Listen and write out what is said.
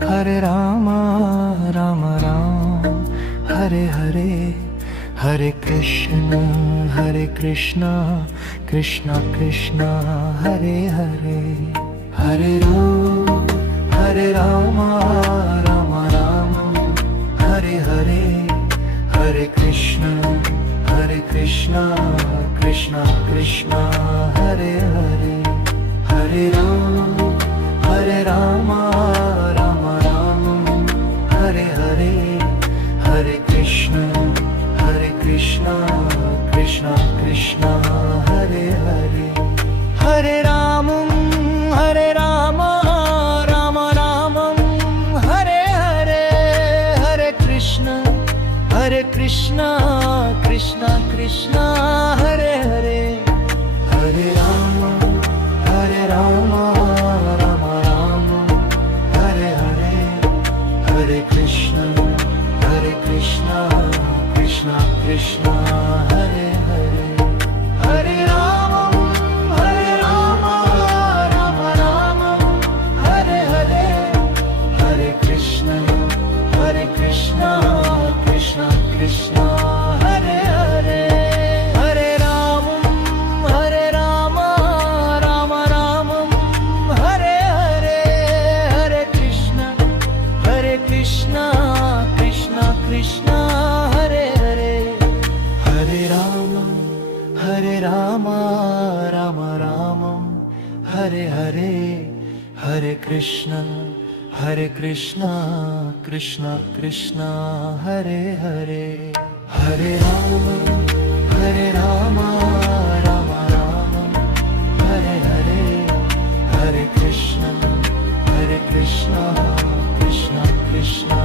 Hare Rama, Rama Rama, Hare Hare, Hare Krishna, Krishna Krishna, Hare Hare, Hare Rama, Rama Rama, Hare Hare, Hare Krishna, Krishna Krishna, Hare Hare, Hare Rama, Rama Rama, Hare Hare, Hare Krishna, Krishna Krishna, Hare Hare, Hare Rama, Rama Rama, Hare Hare, Hare Krishna, Krishna Krishna, Hare Hare, Hare Rama, Rama Rama, Hare Hare, Hare Krishna, Krishna Krishna, Hare Hare, Hare Rama, Rama Rama, Hare Hare, Hare Krishna, Krishna Krishna, Hare Hare, Hare Rama, Rama Rama, Hare Hare, Hare Krishna, Krishna Krishna, Hare Hare, Hare Rama, Rama Rama, Hare Hare, Hare Krishna, Krishna Krishna, Hare Hare, Hare Rama, Rama Rama, Hare Hare, Hare Krishna, Krishna Krishna,